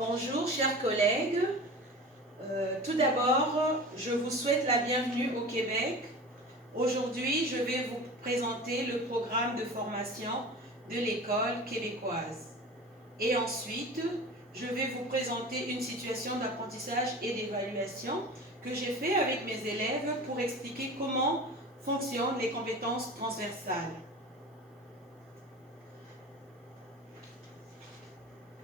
Bonjour chers collègues, tout d'abord je vous souhaite la bienvenue au Québec. Aujourd'hui je vais vous présenter le programme de formation de l'école québécoise. Et ensuite je vais vous présenter une situation d'apprentissage et d'évaluation que j'ai fait avec mes élèves pour expliquer comment fonctionnent les compétences transversales.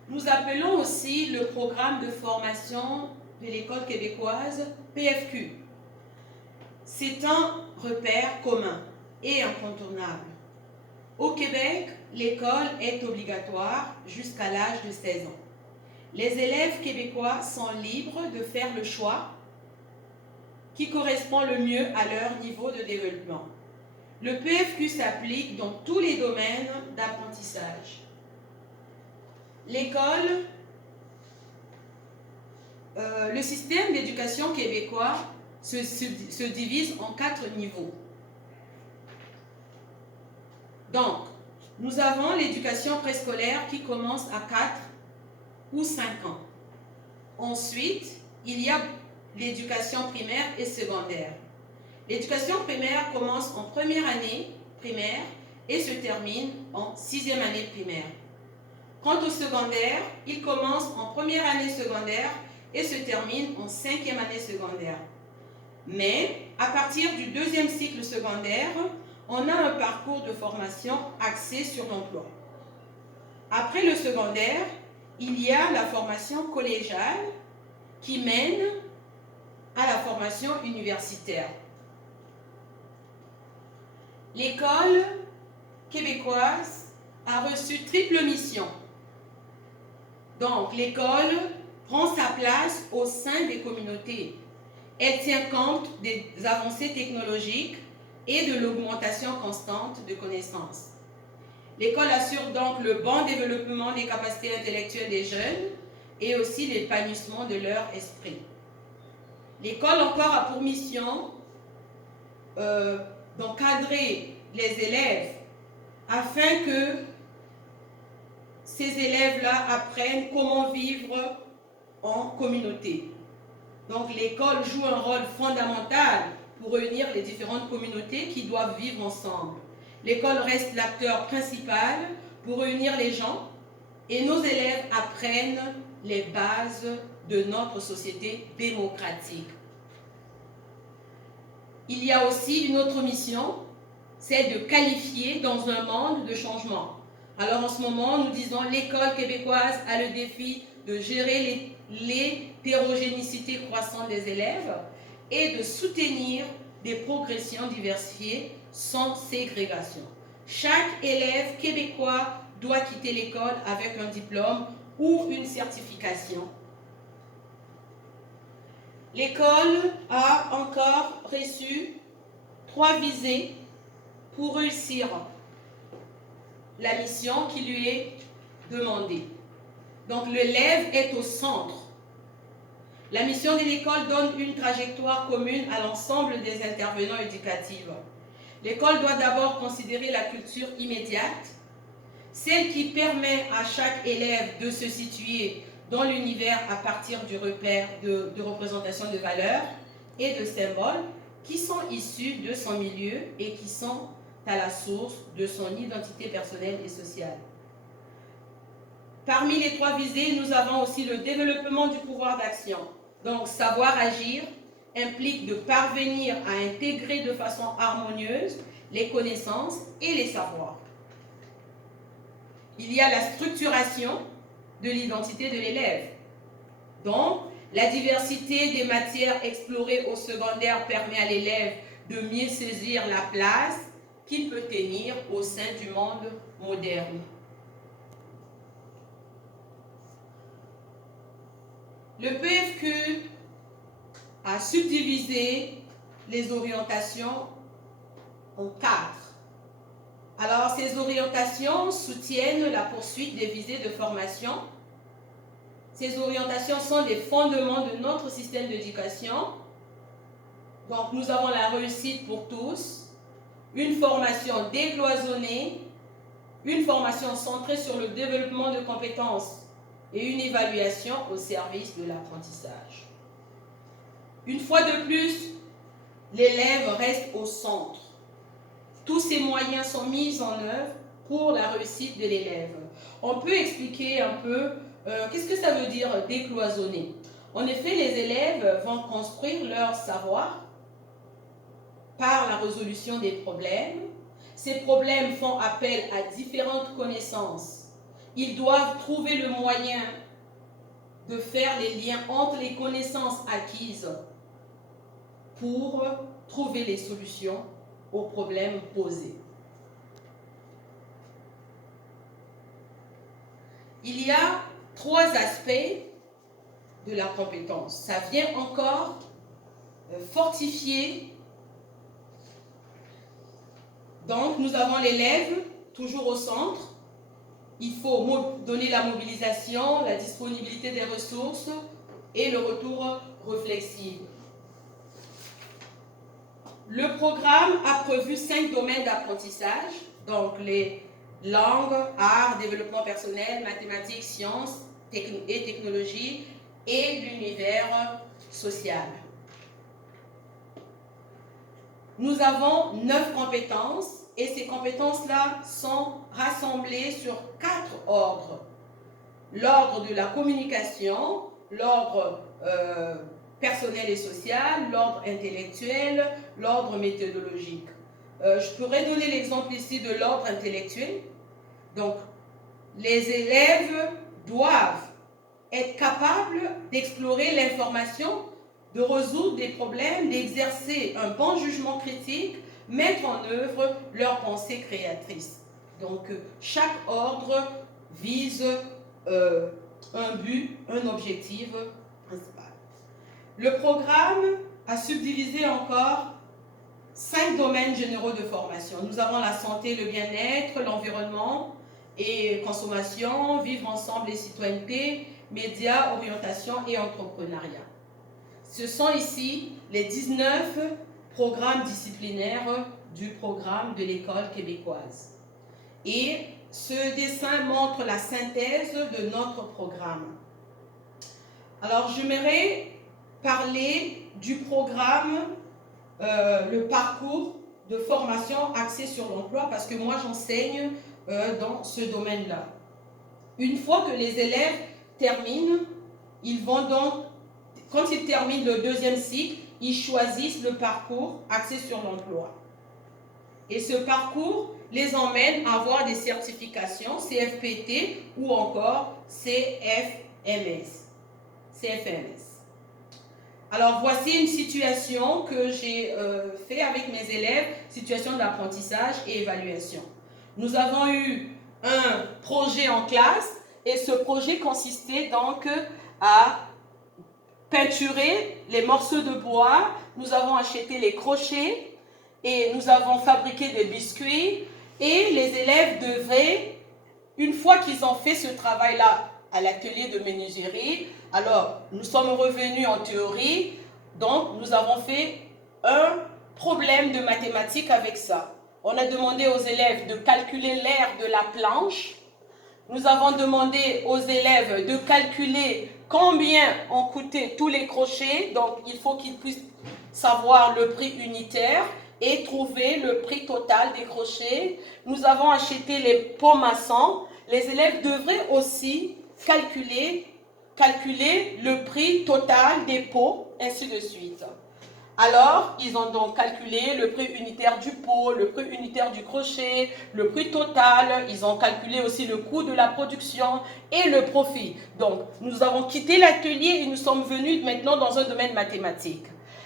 Nous appelons aussi le programme de formation de l'école québécoise PFQ. C'est un repère commun et incontournable. Au Québec, l'école est obligatoire jusqu'à l'âge de 16 ans. Les élèves québécois sont libres de faire le choix qui correspond le mieux à leur niveau de développement. Le PFQ s'applique dans tous les domaines d'apprentissage. L'école, le système d'éducation québécois se divise en 4 niveaux. Donc, nous avons l'éducation préscolaire qui commence à 4 ou 5 ans. Ensuite, il y a l'éducation primaire et secondaire. L'éducation primaire commence en première année primaire et se termine en 6e année primaire. Quant au secondaire, il commence en première année secondaire et se termine en 5e année secondaire. Mais à partir du 2e cycle secondaire, on a un parcours de formation axé sur l'emploi. Après le secondaire, il y a la formation collégiale qui mène à la formation universitaire. L'école québécoise a reçu triple mission. Donc, l'école prend sa place au sein des communautés. Elle tient compte des avancées technologiques et de l'augmentation constante de connaissances. L'école assure donc le bon développement des capacités intellectuelles des jeunes et aussi l'épanouissement de leur esprit. L'école encore a pour mission d'encadrer les élèves afin que ces élèves-là apprennent comment vivre en communauté. Donc l'école joue un rôle fondamental pour réunir les différentes communautés qui doivent vivre ensemble. L'école reste l'acteur principal pour réunir les gens et nos élèves apprennent les bases de notre société démocratique. Il y a aussi une autre mission, c'est de qualifier dans un monde de changement. Alors en ce moment, nous disons l'école québécoise a le défi de gérer l'hétérogénéité croissante des élèves et de soutenir des progressions diversifiées sans ségrégation. Chaque élève québécois doit quitter l'école avec un diplôme ou une certification. L'école a encore reçu 3 visées pour réussir la mission qui lui est demandée. Donc l'élève est au centre. La mission de l'école donne une trajectoire commune à l'ensemble des intervenants éducatifs. L'école doit d'abord considérer la culture immédiate, celle qui permet à chaque élève de se situer dans l'univers à partir du repère de représentation de valeurs et de symboles qui sont issus de son milieu et qui sont à la source de son identité personnelle et sociale. Parmi les 3 visées, nous avons aussi le développement du pouvoir d'action. Donc, savoir agir implique de parvenir à intégrer de façon harmonieuse les connaissances et les savoirs. Il y a la structuration de l'identité de l'élève. Donc, la diversité des matières explorées au secondaire permet à l'élève de mieux saisir la place qu'il peut tenir au sein du monde moderne. Le PFQ a subdivisé les orientations en 4. Alors, ces orientations soutiennent la poursuite des visées de formation. Ces orientations sont des fondements de notre système d'éducation. Donc, nous avons la réussite pour tous, une formation décloisonnée, une formation centrée sur le développement de compétences et une évaluation au service de l'apprentissage. Une fois de plus, l'élève reste au centre. Tous ces moyens sont mis en œuvre pour la réussite de l'élève. On peut expliquer un peu qu'est-ce que ça veut dire décloisonner. En effet, les élèves vont construire leur savoir par la résolution des problèmes. Ces problèmes font appel à différentes connaissances. Ils doivent trouver le moyen de faire les liens entre les connaissances acquises pour trouver les solutions aux problèmes posés. Il y a 3 aspects de la compétence. Ça vient encore fortifier. Donc, nous avons l'élève toujours au centre. Il faut donner la mobilisation, la disponibilité des ressources et le retour réflexif. Le programme a prévu 5 domaines d'apprentissage, donc les langues, arts, développement personnel, mathématiques, sciences et technologies et l'univers social. Nous avons 9 compétences et ces compétences-là sont rassemblées sur 4 ordres. L'ordre de la communication, l'ordre personnel et social, l'ordre intellectuel, l'ordre méthodologique. Je pourrais donner l'exemple ici de l'ordre intellectuel. Donc, les élèves doivent être capables d'explorer l'information, de résoudre des problèmes, d'exercer un bon jugement critique, mettre en œuvre leur pensée créatrice. Donc, chaque ordre vise un but, un objectif principal. Le programme a subdivisé encore 5 domaines généraux de formation. Nous avons la santé, le bien-être, l'environnement et consommation, vivre ensemble et citoyenneté, médias, orientation et entrepreneuriat. Ce sont ici les 19 programmes disciplinaires du programme de l'école québécoise. Et ce dessin montre la synthèse de notre programme. Alors, j'aimerais parler du programme, le parcours de formation axé sur l'emploi, parce que moi, j'enseigne dans ce domaine-là. Une fois que les élèves terminent, ils vont donc, quand ils terminent le 2e cycle, ils choisissent le parcours axé sur l'emploi. Et ce parcours les emmène à avoir des certifications CFPT ou encore CFMS. Alors, voici une situation que j'ai fait avec mes élèves, situation d'apprentissage et évaluation. Nous avons eu un projet en classe et ce projet consistait donc à peinturer les morceaux de bois. Nous avons acheté les crochets et nous avons fabriqué des biscuits et les élèves devraient, une fois qu'ils ont fait ce travail-là à l'atelier de menuiserie, alors nous sommes revenus en théorie, donc nous avons fait un problème de mathématiques avec ça. On a demandé aux élèves de calculer l'aire de la planche. Nous avons demandé aux élèves de calculer combien ont coûté tous les crochets. Donc, il faut qu'ils puissent savoir le prix unitaire et trouver le prix total des crochets. Nous avons acheté les pots maçons. Les élèves devraient aussi calculer le prix total des pots, ainsi de suite. Alors, ils ont donc calculé le prix unitaire du pot, le prix unitaire du crochet, le prix total. Ils ont calculé aussi le coût de la production et le profit. Donc, nous avons quitté l'atelier et nous sommes venus maintenant dans un domaine mathématique.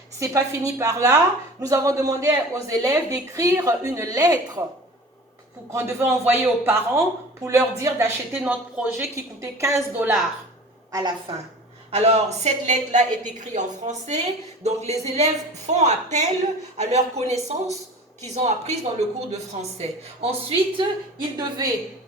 C'est pas fini par là. Nous avons demandé aux élèves d'écrire une lettre qu'on devait envoyer aux parents pour leur dire d'acheter notre projet qui coûtait 15 $ à la fin. Alors, cette lettre-là est écrite en français, donc les élèves font appel à leurs connaissances qu'ils ont apprises dans le cours de français. Ensuite, ils devaient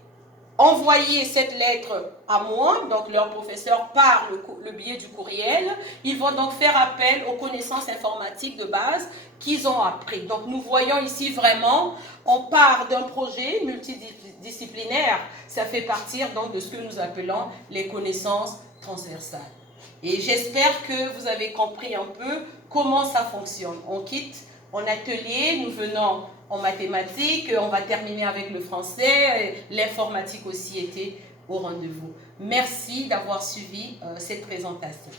envoyer cette lettre à moi, donc leur professeur, par le biais du courriel. Ils vont donc faire appel aux connaissances informatiques de base qu'ils ont appris. Donc nous voyons ici vraiment, on part d'un projet multidisciplinaire, ça fait partir donc de ce que nous appelons les connaissances transversales. Et j'espère que vous avez compris un peu comment ça fonctionne. On quitte en atelier, nous venons en mathématiques, on va terminer avec le français, l'informatique aussi était au rendez-vous. Merci d'avoir suivi cette présentation.